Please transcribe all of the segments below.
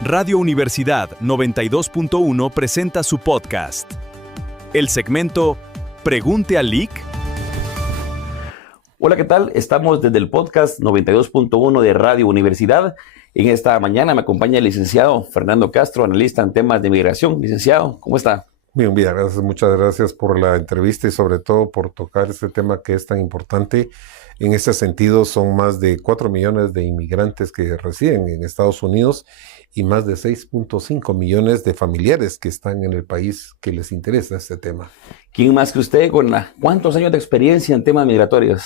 Radio Universidad 92.1 presenta su podcast. El segmento Pregunte al LIC. Hola, ¿qué tal? Estamos desde el podcast 92.1 de Radio Universidad. En esta mañana me acompaña el licenciado Fernando Castro, analista en temas de migración. Licenciado, ¿cómo está? Bien, gracias. Muchas gracias por la entrevista y sobre todo por tocar este tema que es tan importante. En ese sentido, son más de 4 millones de inmigrantes que residen en Estados Unidos y más de 6.5 millones de familiares que están en el país que les interesa este tema. ¿Quién más que usted con cuántos años de experiencia en temas migratorios?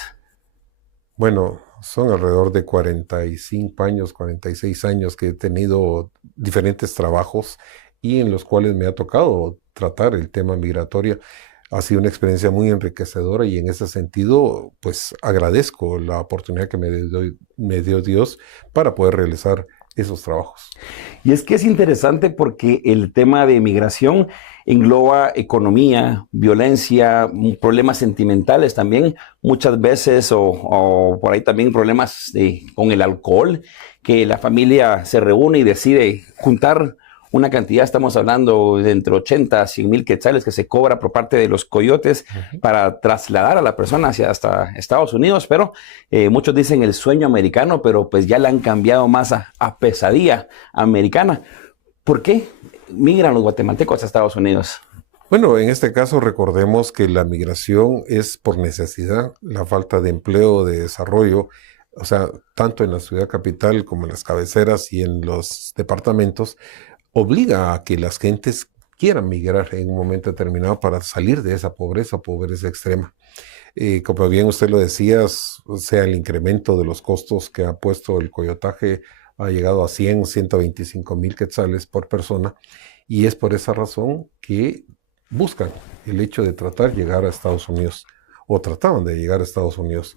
Bueno, son alrededor de 45 años, 46 años que he tenido diferentes trabajos y en los cuales me ha tocado tratar el tema migratorio. Ha sido una experiencia muy enriquecedora y en ese sentido, pues agradezco la oportunidad que me dio Dios para poder realizar esos trabajos. Y es que es interesante porque el tema de migración engloba economía, violencia, problemas sentimentales también, muchas veces, o por ahí también problemas con el alcohol, que la familia se reúne y decide juntar una cantidad, estamos hablando de entre 80 a 100 mil quetzales que se cobra por parte de los coyotes para trasladar a la persona hasta Estados Unidos, pero muchos dicen el sueño americano, pero pues ya le han cambiado más a pesadilla americana. ¿Por qué migran los guatemaltecos a Estados Unidos? Bueno, en este caso recordemos que la migración es por necesidad, la falta de empleo, de desarrollo, o sea, tanto en la ciudad capital como en las cabeceras y en los departamentos, obliga a que las gentes quieran migrar en un momento determinado para salir de esa pobreza extrema. Como bien usted lo decía, o sea, el incremento de los costos que ha puesto el coyotaje ha llegado a 125 mil quetzales por persona y es por esa razón que buscan el hecho de tratar de llegar a Estados Unidos o trataban de llegar a Estados Unidos.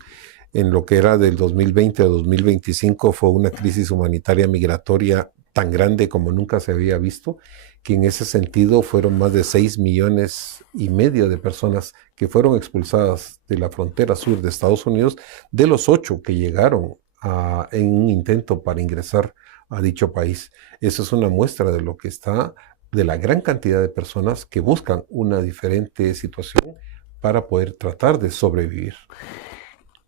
En lo que era del 2020 a 2025 fue una crisis humanitaria migratoria tan grande como nunca se había visto, que en ese sentido fueron más de 6,5 millones de personas que fueron expulsadas de la frontera sur de Estados Unidos, de los 8 que llegaron en un intento para ingresar a dicho país. Eso es una muestra de lo que está, de la gran cantidad de personas que buscan una diferente situación para poder tratar de sobrevivir.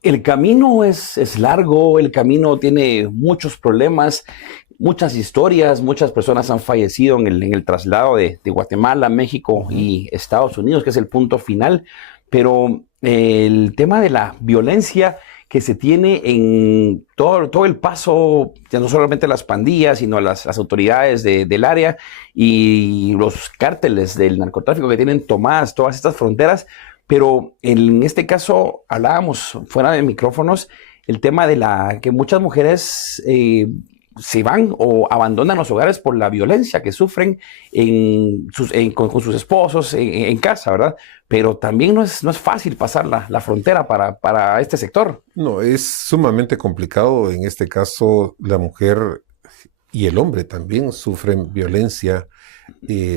El camino es largo, el camino tiene muchos problemas, muchas historias, muchas personas han fallecido en el traslado de Guatemala, México y Estados Unidos, que es el punto final, pero el tema de la violencia que se tiene en todo el paso, ya no solamente las pandillas, sino las autoridades del área y los cárteles del narcotráfico que tienen tomadas todas estas fronteras. Pero en este caso hablábamos fuera de micrófonos el tema de que muchas mujeres se van o abandonan los hogares por la violencia que sufren con sus esposos en casa, ¿verdad? Pero también no es fácil pasar la frontera para este sector. No, es sumamente complicado. En este caso, la mujer y el hombre también sufren violencia,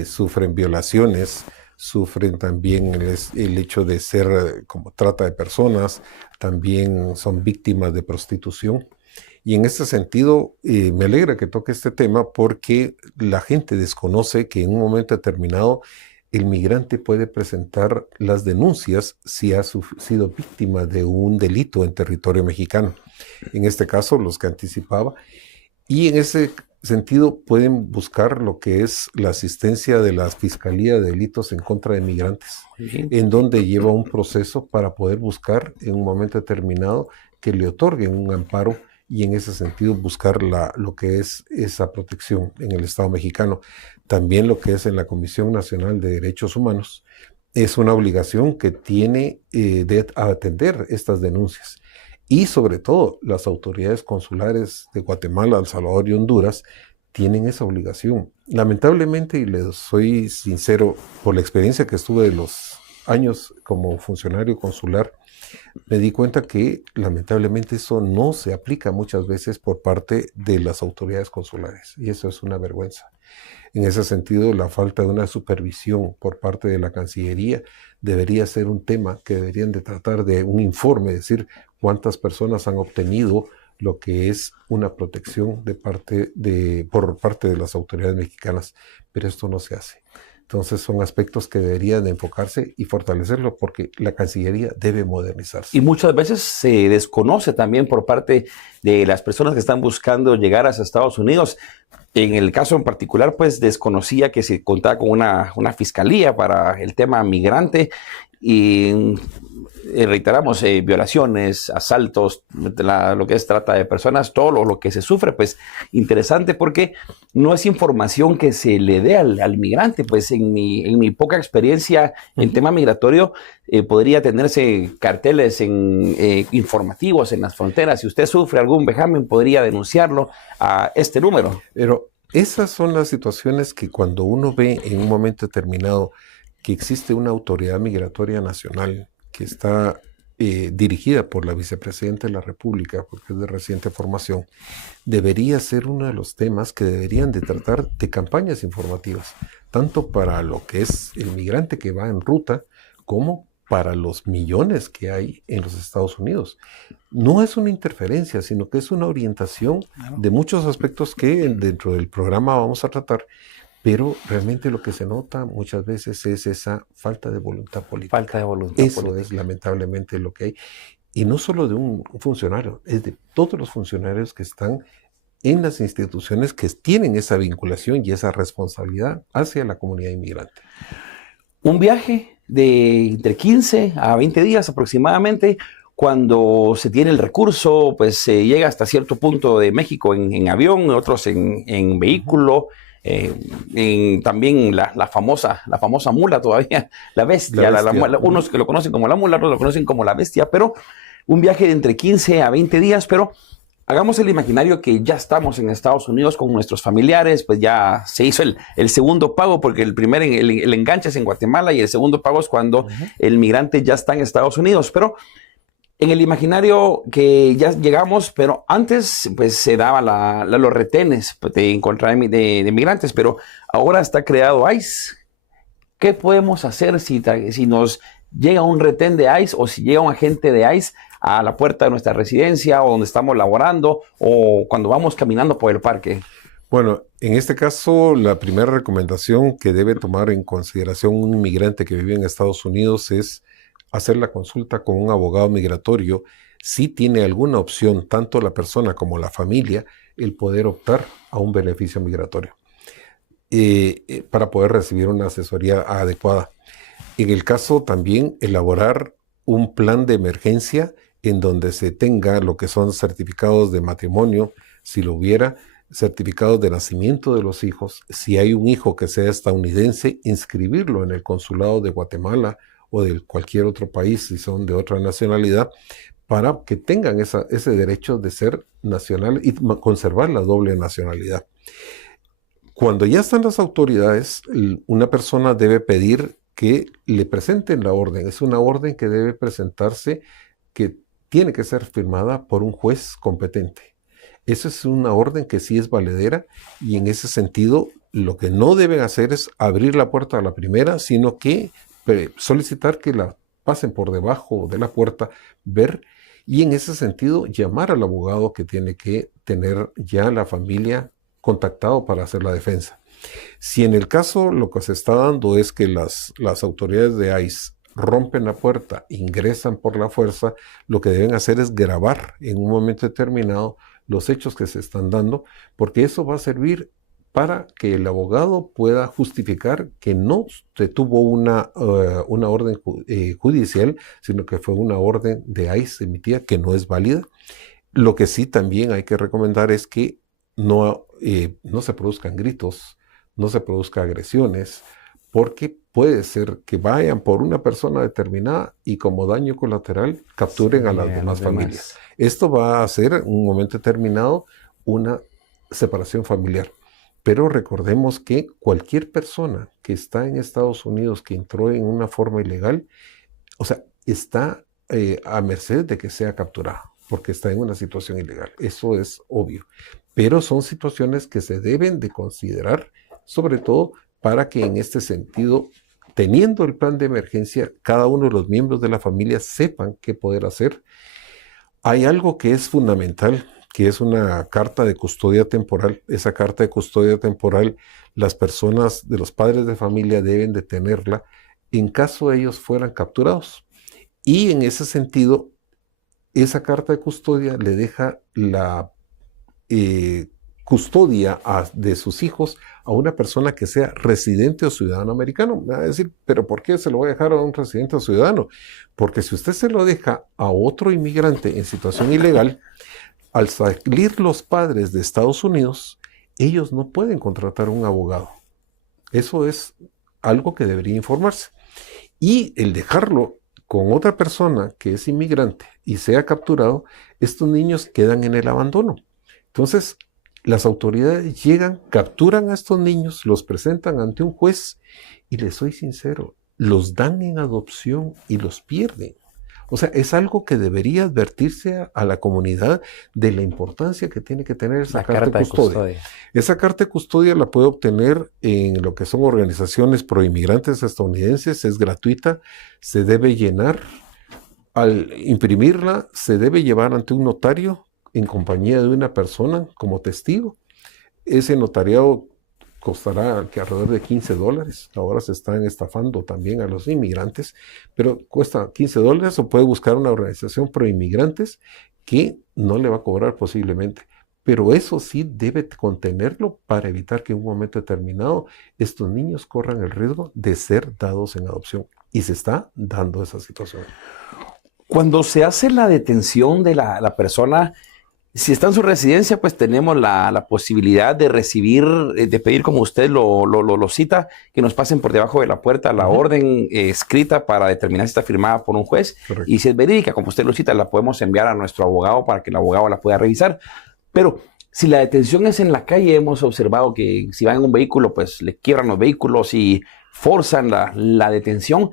sufren violaciones, sufren también el hecho de ser como trata de personas, también son víctimas de prostitución. Y en ese sentido, me alegra que toque este tema porque la gente desconoce que en un momento determinado el migrante puede presentar las denuncias si ha sido víctima de un delito en territorio mexicano. En este caso, los que anticipaba. Y en ese sentido pueden buscar lo que es la asistencia de la Fiscalía de Delitos en contra de Migrantes, en donde lleva un proceso para poder buscar en un momento determinado que le otorguen un amparo y en ese sentido buscar lo que es esa protección en el Estado mexicano. También lo que es en la Comisión Nacional de Derechos Humanos es una obligación que tiene de atender estas denuncias. Y sobre todo, las autoridades consulares de Guatemala, El Salvador y Honduras tienen esa obligación. Lamentablemente, y les soy sincero, por la experiencia que estuve de los años como funcionario consular, me di cuenta que lamentablemente eso no se aplica muchas veces por parte de las autoridades consulares. Y eso es una vergüenza. En ese sentido, la falta de una supervisión por parte de la Cancillería debería ser un tema que deberían de tratar de un informe, es decir, cuántas personas han obtenido lo que es una protección por parte de las autoridades mexicanas, pero esto no se hace. Entonces son aspectos que deberían de enfocarse y fortalecerlo porque la Cancillería debe modernizarse. Y muchas veces se desconoce también por parte de las personas que están buscando llegar a Estados Unidos. En el caso en particular, pues desconocía que se contaba con una fiscalía para el tema migrante y reiteramos, violaciones, asaltos, lo que es trata de personas, todo lo que se sufre, pues interesante porque no es información que se le dé al migrante. Pues en mi poca experiencia en tema migratorio, podría tenerse carteles informativos en las fronteras. Si usted sufre algún vejamen, podría denunciarlo a este número. Pero esas son las situaciones que cuando uno ve en un momento determinado que existe una autoridad migratoria nacional que está dirigida por la vicepresidenta de la República, porque es de reciente formación, debería ser uno de los temas que deberían de tratar de campañas informativas, tanto para lo que es el migrante que va en ruta, como para los millones que hay en los Estados Unidos. No es una interferencia, sino que es una orientación de muchos aspectos que dentro del programa vamos a tratar. Pero realmente lo que se nota muchas veces es esa falta de voluntad política. Falta de voluntad Eso política. es lamentablemente lo que hay. Y no solo de un funcionario, es de todos los funcionarios que están en las instituciones que tienen esa vinculación y esa responsabilidad hacia la comunidad inmigrante. Un viaje de entre 15 a 20 días aproximadamente. Cuando se tiene el recurso, pues se llega hasta cierto punto de México en avión, otros en vehículo. También la famosa mula todavía, la bestia, unos que lo conocen como la mula, otros lo conocen como la bestia, pero un viaje de entre 15 a 20 días, pero hagamos el imaginario que ya estamos en Estados Unidos con nuestros familiares, pues ya se hizo el segundo pago, porque el enganche es en Guatemala y el segundo pago es cuando el migrante ya está en Estados Unidos, pero en el imaginario que ya llegamos, pero antes pues se daban los retenes en contra de migrantes, pero ahora está creado ICE. ¿Qué podemos hacer si nos llega un retén de ICE o si llega un agente de ICE a la puerta de nuestra residencia o donde estamos laborando o cuando vamos caminando por el parque? Bueno, en este caso, la primera recomendación que debe tomar en consideración un inmigrante que vive en Estados Unidos es hacer la consulta con un abogado migratorio si tiene alguna opción, tanto la persona como la familia, el poder optar a un beneficio migratorio para poder recibir una asesoría adecuada. En el caso también, elaborar un plan de emergencia en donde se tenga lo que son certificados de matrimonio, si lo hubiera, certificados de nacimiento de los hijos, si hay un hijo que sea estadounidense, inscribirlo en el consulado de Guatemala o de cualquier otro país, si son de otra nacionalidad, para que tengan ese derecho de ser nacional y conservar la doble nacionalidad. Cuando ya están las autoridades, una persona debe pedir que le presenten la orden. Es una orden que debe presentarse, que tiene que ser firmada por un juez competente. Esa es una orden que sí es valedera y en ese sentido lo que no deben hacer es abrir la puerta a la primera, sino que solicitar que la pasen por debajo de la puerta, ver y en ese sentido llamar al abogado que tiene que tener ya la familia contactado para hacer la defensa. Si en el caso lo que se está dando es que las autoridades de ICE rompen la puerta, ingresan por la fuerza, lo que deben hacer es grabar en un momento determinado los hechos que se están dando, porque eso va a servir para que el abogado pueda justificar que no se tuvo una orden judicial, sino que fue una orden de ICE emitida que no es válida. Lo que sí también hay que recomendar es que no se produzcan gritos, no se produzcan agresiones, porque puede ser que vayan por una persona determinada y como daño colateral capturen a las demás familias. Esto va a hacer en un momento determinado una separación familiar. Pero recordemos que cualquier persona que está en Estados Unidos, que entró en una forma ilegal, o sea, está a merced de que sea capturada, porque está en una situación ilegal. Eso es obvio. Pero son situaciones que se deben de considerar, sobre todo para que en este sentido, teniendo el plan de emergencia, cada uno de los miembros de la familia sepan qué poder hacer. Hay algo que es fundamental que es una carta de custodia temporal. Esa carta de custodia temporal, las personas de los padres de familia deben de tenerla en caso ellos fueran capturados. Y en ese sentido, esa carta de custodia le deja la custodia de sus hijos a una persona que sea residente o ciudadano americano. Me va a decir, ¿pero por qué se lo voy a dejar a un residente o ciudadano? Porque si usted se lo deja a otro inmigrante en situación ilegal, al salir los padres de Estados Unidos, ellos no pueden contratar un abogado. Eso es algo que debería informarse. Y el dejarlo con otra persona que es inmigrante y sea capturado, estos niños quedan en el abandono. Entonces, las autoridades llegan, capturan a estos niños, los presentan ante un juez y les soy sincero, los dan en adopción y los pierden. O sea, es algo que debería advertirse a la comunidad de la importancia que tiene que tener esa carta de custodia. Esa carta de custodia la puede obtener en lo que son organizaciones proinmigrantes estadounidenses, es gratuita, se debe llenar. Al imprimirla, se debe llevar ante un notario en compañía de una persona como testigo. Ese notariado costará que alrededor de $15. Ahora se están estafando también a los inmigrantes, pero cuesta $15 o puede buscar una organización pro inmigrantes que no le va a cobrar posiblemente. Pero eso sí debe contenerlo para evitar que en un momento determinado estos niños corran el riesgo de ser dados en adopción. Y se está dando esa situación. Cuando se hace la detención de la persona, si está en su residencia, pues tenemos la posibilidad de recibir, de pedir, como usted lo cita, que nos pasen por debajo de la puerta la orden escrita para determinar si está firmada por un juez. Correcto. Y si es verídica, como usted lo cita, la podemos enviar a nuestro abogado para que el abogado la pueda revisar. Pero si la detención es en la calle, hemos observado que si van en un vehículo, pues le quiebran los vehículos y forzan la detención.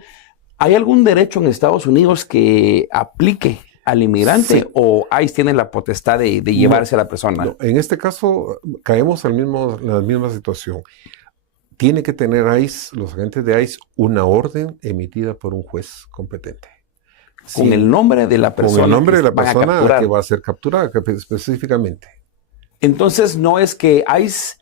¿Hay algún derecho en Estados Unidos que aplique al inmigrante, sí, o ICE tiene la potestad de llevarse a la persona? No, en este caso caemos en la misma situación. Tiene que tener ICE, los agentes de ICE, una orden emitida por un juez competente. Con el nombre de la persona. Con el nombre de la persona que va a ser capturada específicamente. Entonces no es que ICE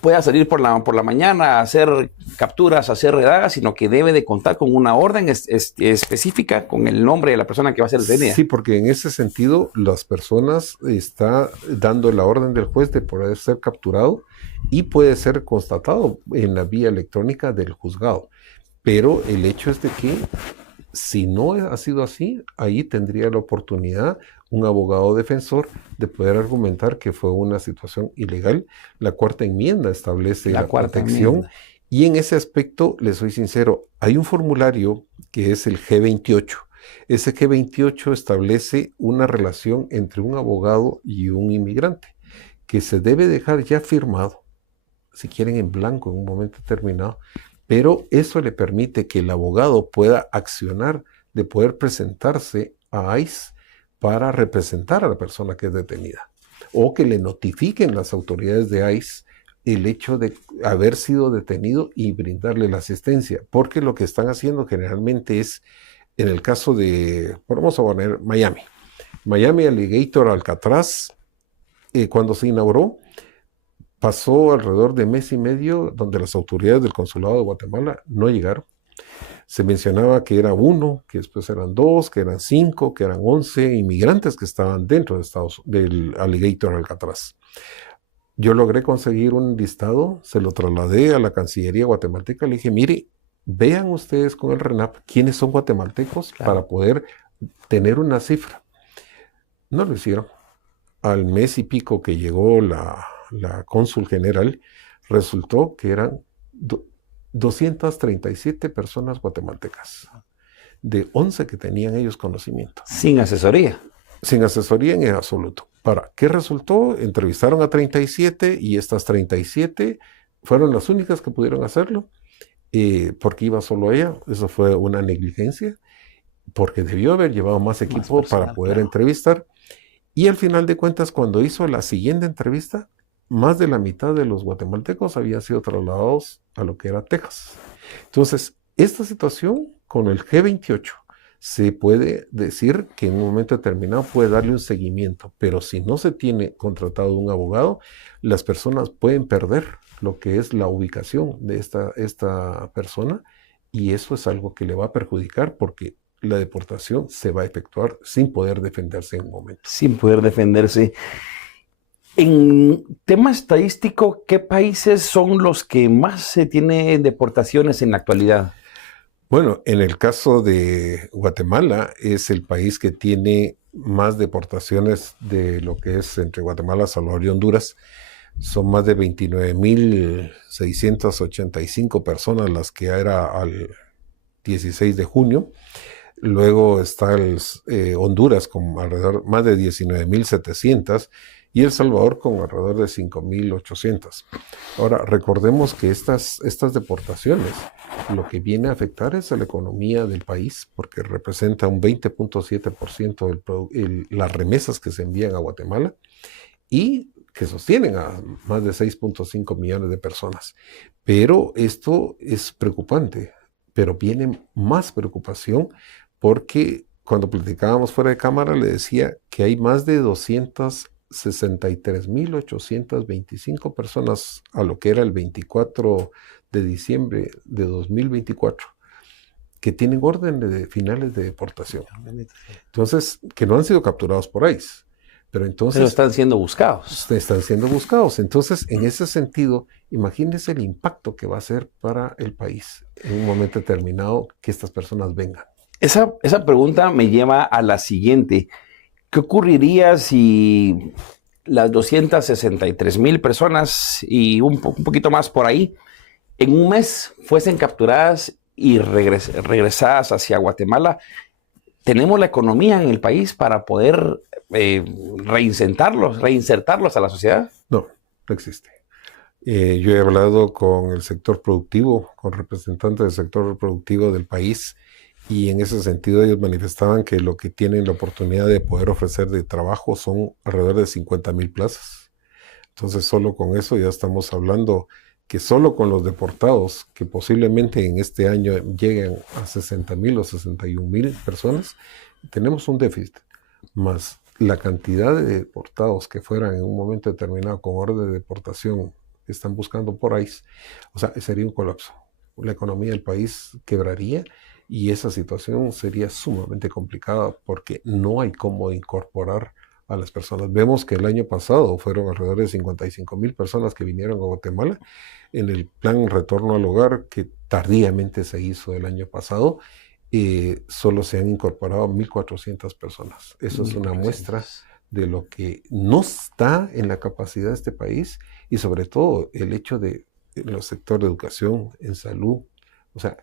pueda salir por la mañana a hacer capturas, a hacer redadas, sino que debe de contar con una orden específica con el nombre de la persona que va a ser detenida. Sí, porque en ese sentido las personas está dando la orden del juez de poder ser capturado y puede ser constatado en la vía electrónica del juzgado. Pero el hecho es de que si no ha sido así, ahí tendría la oportunidad un abogado defensor de poder argumentar que fue una situación ilegal. La cuarta enmienda establece la protección y en ese aspecto, les soy sincero, hay un formulario que es el G28. Ese G28 establece una relación entre un abogado y un inmigrante que se debe dejar ya firmado, si quieren en blanco en un momento determinado, pero eso le permite que el abogado pueda accionar de poder presentarse a ICE para representar a la persona que es detenida, o que le notifiquen las autoridades de ICE el hecho de haber sido detenido y brindarle la asistencia, porque lo que están haciendo generalmente es, en el caso de, vamos a poner Miami Alligator Alcatraz, cuando se inauguró, pasó alrededor de mes y medio donde las autoridades del Consulado de Guatemala no llegaron. Se mencionaba que era 1, que después eran 2, que eran 5, que eran 11 inmigrantes que estaban dentro del Alligator Alcatraz. Yo logré conseguir un listado, se lo trasladé a la Cancillería guatemalteca, le dije, mire, vean ustedes con el RENAP quiénes son guatemaltecos, claro, para poder tener una cifra. No lo hicieron. Al mes y pico que llegó la cónsul general, resultó que eran 237 personas guatemaltecas, de 11 que tenían ellos conocimiento. Sin asesoría. Sin asesoría en absoluto. ¿Para qué resultó? Entrevistaron a 37 y estas 37 fueron las únicas que pudieron hacerlo, porque iba solo ella. Eso fue una negligencia, porque debió haber llevado más equipo para poder entrevistar. Y al final de cuentas, cuando hizo la siguiente entrevista, más de la mitad de los guatemaltecos habían sido trasladados a lo que era Texas. Entonces, esta situación con el G28 se puede decir que en un momento determinado puede darle un seguimiento, pero si no se tiene contratado un abogado, las personas pueden perder lo que es la ubicación de esta persona, y eso es algo que le va a perjudicar porque la deportación se va a efectuar sin poder defenderse en un momento. Sin poder defenderse. En tema estadístico, ¿qué países son los que más se tienen deportaciones en la actualidad? Bueno, en el caso de Guatemala, es el país que tiene más deportaciones de lo que es entre Guatemala, Salvador y Honduras. Son más de 29.685 personas las que era al 16 de junio. Luego está Honduras con alrededor más de 19.700 y El Salvador con alrededor de 5.800. Ahora, recordemos que estas deportaciones lo que viene a afectar es a la economía del país, porque representa un 20.7% de las remesas que se envían a Guatemala y que sostienen a más de 6.5 millones de personas. Pero esto es preocupante, pero viene más preocupación porque cuando platicábamos fuera de cámara le decía que hay más de 263.825 personas a lo que era el 24 de diciembre de 2024 que tienen órdenes de finales de deportación. Entonces, que no han sido capturados por ICE. Pero están siendo buscados. Están siendo buscados. Entonces, en ese sentido, imagínense el impacto que va a ser para el país en un momento determinado que estas personas vengan. Esa pregunta me lleva a la siguiente. ¿Qué ocurriría si las 263,000 personas y un poquito más por ahí, en un mes fuesen capturadas y regresadas hacia Guatemala? ¿Tenemos la economía en el país para poder reinsertarlos a la sociedad? No, no existe. Yo he hablado con el sector productivo, con representantes del sector productivo del país, y en ese sentido ellos manifestaban que lo que tienen la oportunidad de poder ofrecer de trabajo son alrededor de 50,000 plazas. Entonces, solo con eso ya estamos hablando que solo con los deportados, que posiblemente en este año lleguen a 60,000 o 61,000 personas, tenemos un déficit. Más la cantidad de deportados que fueran en un momento determinado con orden de deportación que están buscando por ICE, o sea, sería un colapso. La economía del país quebraría y esa situación sería sumamente complicada porque no hay cómo incorporar a las personas. Vemos que el año pasado fueron alrededor de 55,000 personas que vinieron a Guatemala en el plan Retorno al Hogar, que tardíamente se hizo el año pasado. Solo se han incorporado 1,400 personas. Eso es una muestra de lo que no está en la capacidad de este país y sobre todo el hecho de en los sectores de educación, en salud, o sea,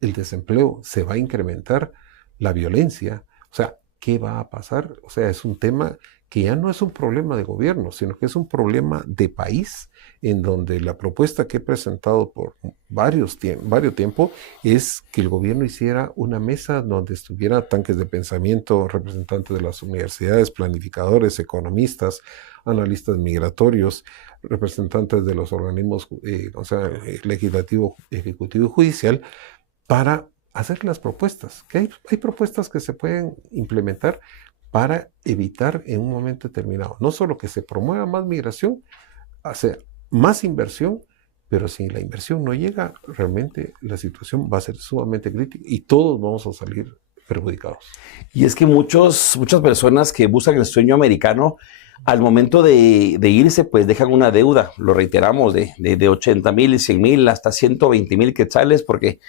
el desempleo se va a incrementar, la violencia, o sea, ¿qué va a pasar? O sea, es un tema que ya no es un problema de gobierno, sino que es un problema de país, en donde la propuesta que he presentado por varios tiempo es que el gobierno hiciera una mesa donde estuviera tanques de pensamiento, representantes de las universidades, planificadores, economistas, analistas migratorios, representantes de los organismos, legislativo, ejecutivo y judicial, para hacer las propuestas, que hay propuestas que se pueden implementar para evitar en un momento determinado, no solo que se promueva más migración, hacer más inversión, pero si la inversión no llega, realmente la situación va a ser sumamente crítica y todos vamos a salir perjudicados. Y es que muchas personas que buscan el sueño americano, al momento de irse, pues dejan una deuda, lo reiteramos, de 80,000, 100,000 hasta 120,000 quetzales, porque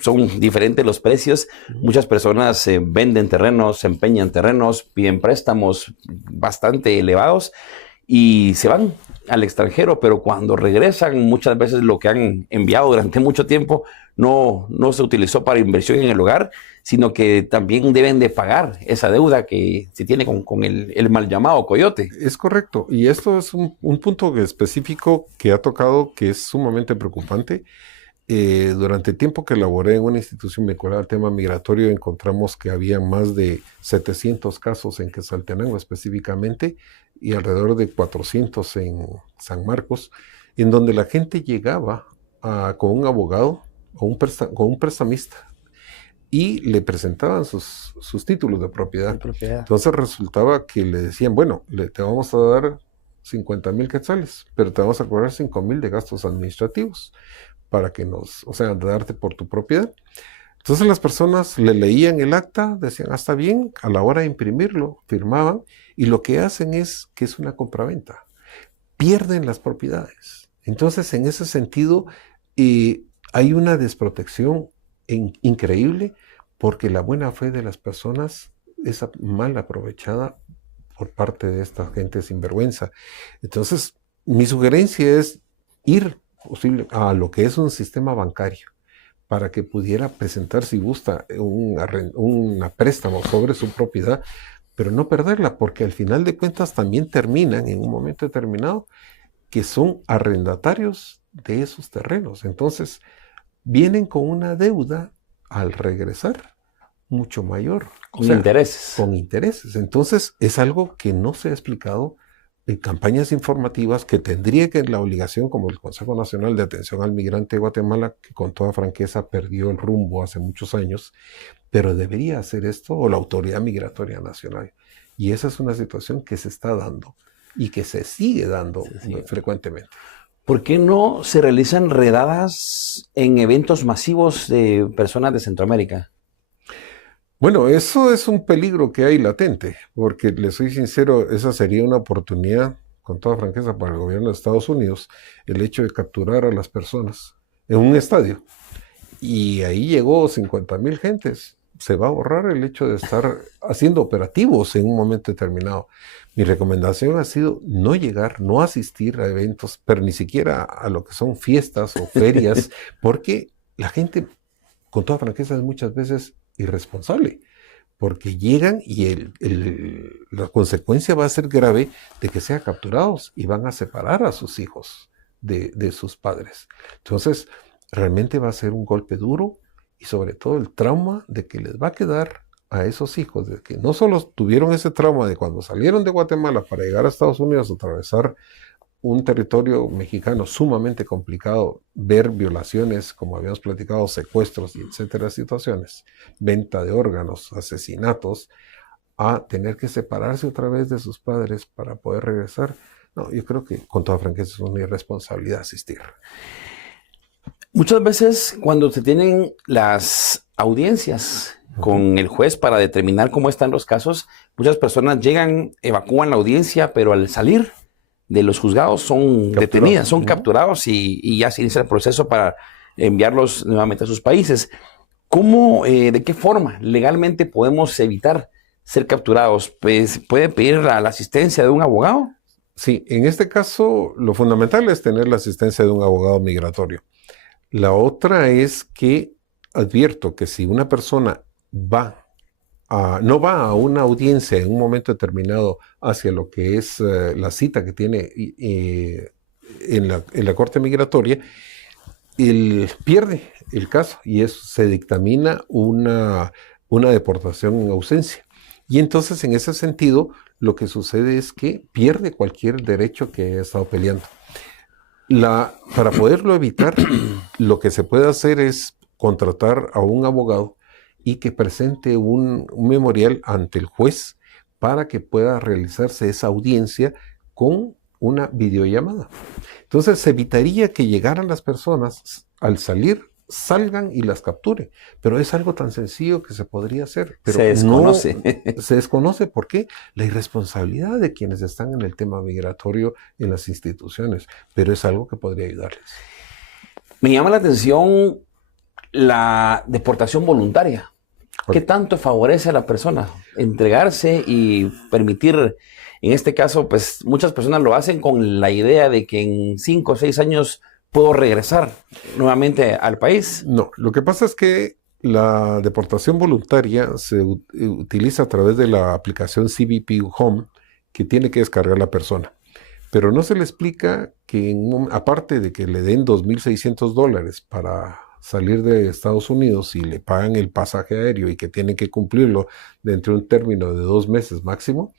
son diferentes los precios. Muchas personas venden terrenos, se empeñan terrenos, piden préstamos bastante elevados y se van al extranjero, pero cuando regresan, muchas veces lo que han enviado durante mucho tiempo no se utilizó para inversión en el hogar, sino que también deben de pagar esa deuda que se tiene con el mal llamado coyote. Es correcto, y esto es un punto específico que ha tocado que es sumamente preocupante. Durante el tiempo que laboré en una institución vinculada al tema migratorio, encontramos que había más de 700 casos en Quetzaltenango específicamente y alrededor de 400 en San Marcos, en donde la gente llegaba con un abogado o con un prestamista. y le presentaban sus títulos de propiedad. De propiedad. Entonces resultaba que le decían, bueno, te vamos a dar 50,000 quetzales, pero te vamos a cobrar 5,000 de gastos administrativos para que darte por tu propiedad. Entonces las personas le leían el acta, decían, está bien, a la hora de imprimirlo, firmaban, y lo que hacen es que es una compraventa. Pierden las propiedades. Entonces, en ese sentido, hay una desprotección increíble, porque la buena fe de las personas es mal aprovechada por parte de esta gente sinvergüenza. Entonces, mi sugerencia es ir a lo que es un sistema bancario, para que pudiera presentar, si gusta, un préstamo sobre su propiedad, pero no perderla, porque al final de cuentas también terminan en un momento determinado que son arrendatarios de esos terrenos. Entonces, vienen con una deuda al regresar mucho mayor. Con intereses. Con intereses. Entonces, es algo que no se ha explicado en campañas informativas, que tendría que la obligación, como el Consejo Nacional de Atención al Migrante de Guatemala, que con toda franqueza perdió el rumbo hace muchos años, pero debería hacer esto, o la Autoridad Migratoria Nacional. Y esa es una situación que se está dando y que se sigue dando frecuentemente. ¿Por qué no se realizan redadas en eventos masivos de personas de Centroamérica? Bueno, eso es un peligro que hay latente, porque le soy sincero, esa sería una oportunidad, con toda franqueza, para el gobierno de Estados Unidos, el hecho de capturar a las personas en un estadio. Y ahí llegó 50,000 gentes. Se va a ahorrar el hecho de estar haciendo operativos en un momento determinado. Mi recomendación ha sido no llegar, no asistir a eventos, pero ni siquiera a lo que son fiestas o ferias, porque la gente, con toda franqueza, es muchas veces irresponsable, porque llegan y la consecuencia va a ser grave de que sean capturados y van a separar a sus hijos de sus padres. Entonces, realmente va a ser un golpe duro, y sobre todo el trauma de que les va a quedar a esos hijos, de que no solo tuvieron ese trauma de cuando salieron de Guatemala para llegar a Estados Unidos, atravesar un territorio mexicano sumamente complicado, ver violaciones, como habíamos platicado, secuestros y etcétera, situaciones, venta de órganos, asesinatos, a tener que separarse otra vez de sus padres para poder regresar. No, yo creo que con toda franqueza es una irresponsabilidad asistir. Muchas veces cuando se tienen las audiencias con el juez para determinar cómo están los casos, muchas personas llegan, evacúan la audiencia, pero al salir de los juzgados son detenidas, son capturados y ya se inicia el proceso para enviarlos nuevamente a sus países. ¿Cómo, de qué forma legalmente podemos evitar ser capturados? Pues, ¿puede pedir la asistencia de un abogado? Sí, en este caso lo fundamental es tener la asistencia de un abogado migratorio. La otra es que advierto que si una persona no va a una audiencia en un momento determinado hacia lo que es la cita que tiene en la Corte Migratoria, él pierde el caso y se dictamina una deportación en ausencia. Y entonces, en ese sentido, lo que sucede es que pierde cualquier derecho que haya estado peleando. Para poderlo evitar, lo que se puede hacer es contratar a un abogado y que presente un memorial ante el juez para que pueda realizarse esa audiencia con una videollamada. Entonces se evitaría que llegaran las personas, al salir, salgan y las capturen. Pero es algo tan sencillo que se podría hacer. Pero se desconoce. Se desconoce. ¿Por qué? La irresponsabilidad de quienes están en el tema migratorio en las instituciones. Pero es algo que podría ayudarles. Me llama la atención la deportación voluntaria. ¿Qué tanto favorece a la persona entregarse y permitir, en este caso, pues muchas personas lo hacen con la idea de que en 5 o 6 años puedo regresar nuevamente al país? No, lo que pasa es que la deportación voluntaria se utiliza a través de la aplicación CBP Home, que tiene que descargar la persona. Pero no se le explica que, aparte de que le den $2,600 para salir de Estados Unidos y le pagan el pasaje aéreo y que tiene que cumplirlo dentro de un término de 2 meses máximo,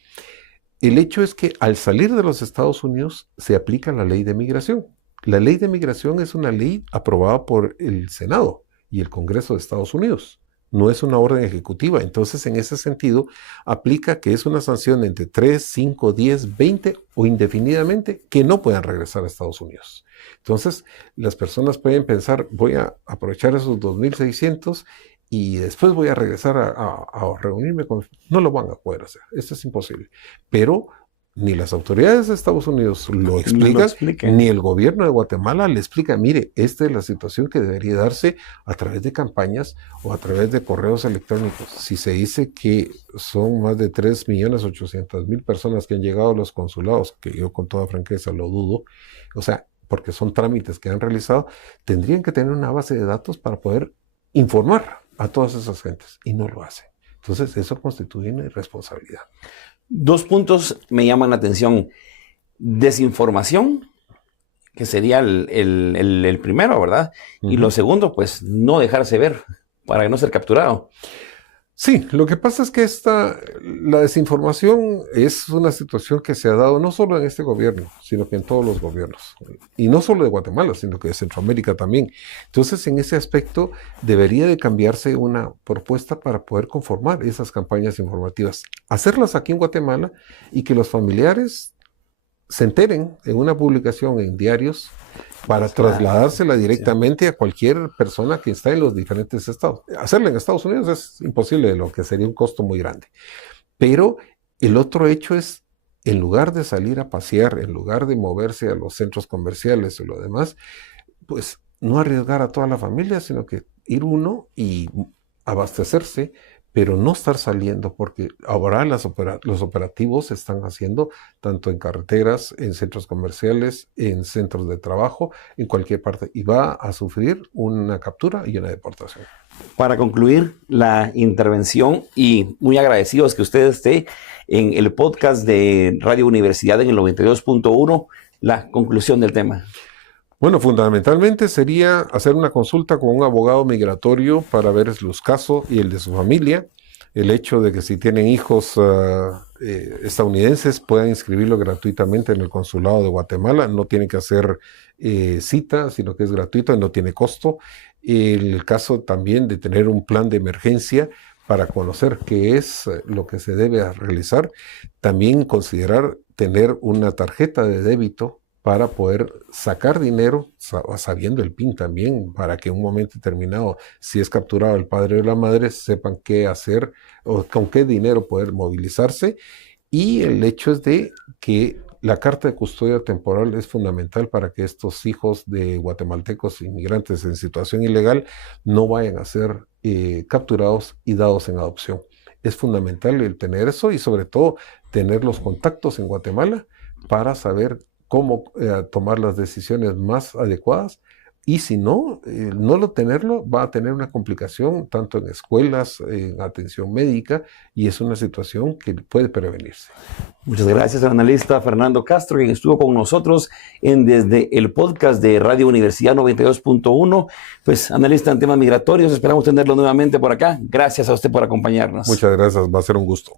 el hecho es que al salir de los Estados Unidos se aplica la ley de migración. La ley de migración es una ley aprobada por el Senado y el Congreso de Estados Unidos. no es una orden ejecutiva. Entonces, en ese sentido, aplica que es una sanción entre 3, 5, 10, 20 o indefinidamente que no puedan regresar a Estados Unidos. Entonces, las personas pueden pensar, voy a aprovechar esos 2.600 y después voy a regresar a reunirme con... No lo van a poder hacer, esto es imposible. Pero ni las autoridades de Estados Unidos lo explican, ni el gobierno de Guatemala le explica, mire, esta es la situación que debería darse a través de campañas o a través de correos electrónicos. Si se dice que son más de 3.800.000 personas que han llegado a los consulados, que yo con toda franqueza lo dudo, o sea, porque son trámites que han realizado, tendrían que tener una base de datos para poder informar a todas esas gentes, y no lo hacen. Entonces, eso constituye una irresponsabilidad. 2 puntos me llaman la atención. Desinformación, que sería el primero, ¿verdad? Y lo segundo, pues, no dejarse ver para no ser capturado. Sí, lo que pasa es que la desinformación es una situación que se ha dado no solo en este gobierno, sino que en todos los gobiernos. Y no solo de Guatemala, sino que de Centroamérica también. Entonces, en ese aspecto, debería de cambiarse una propuesta para poder conformar esas campañas informativas. Hacerlas aquí en Guatemala y que los familiares se enteren en una publicación en diarios para trasladársela directamente a cualquier persona que está en los diferentes estados. Hacerla en Estados Unidos es imposible, lo que sería un costo muy grande. Pero el otro hecho es, en lugar de salir a pasear, en lugar de moverse a los centros comerciales o lo demás, pues no arriesgar a toda la familia, sino que ir uno y abastecerse, pero no estar saliendo, porque ahora los operativos se están haciendo tanto en carreteras, en centros comerciales, en centros de trabajo, en cualquier parte, y va a sufrir una captura y una deportación. Para concluir la intervención, y muy agradecidos que usted esté en el podcast de Radio Universidad en el 92.1, la conclusión del tema. Bueno, fundamentalmente sería hacer una consulta con un abogado migratorio para ver los casos y el de su familia. El hecho de que si tienen hijos estadounidenses puedan inscribirlo gratuitamente en el consulado de Guatemala. No tienen que hacer cita, sino que es gratuito y no tiene costo. El caso también de tener un plan de emergencia para conocer qué es lo que se debe realizar. También considerar tener una tarjeta de débito para poder sacar dinero, sabiendo el PIN también, para que en un momento determinado, si es capturado el padre o la madre, sepan qué hacer o con qué dinero poder movilizarse. Y el hecho es de que la carta de custodia temporal es fundamental para que estos hijos de guatemaltecos inmigrantes en situación ilegal no vayan a ser capturados y dados en adopción. Es fundamental el tener eso y sobre todo tener los contactos en Guatemala para saber cómo tomar las decisiones más adecuadas, y si no, no tenerlo va a tener una complicación tanto en escuelas, en atención médica, y es una situación que puede prevenirse. Muchas gracias al analista Fernando Castro, quien estuvo con nosotros desde el podcast de Radio Universidad 92.1. Pues analista en temas migratorios, esperamos tenerlo nuevamente por acá. Gracias a usted por acompañarnos. Muchas gracias, va a ser un gusto.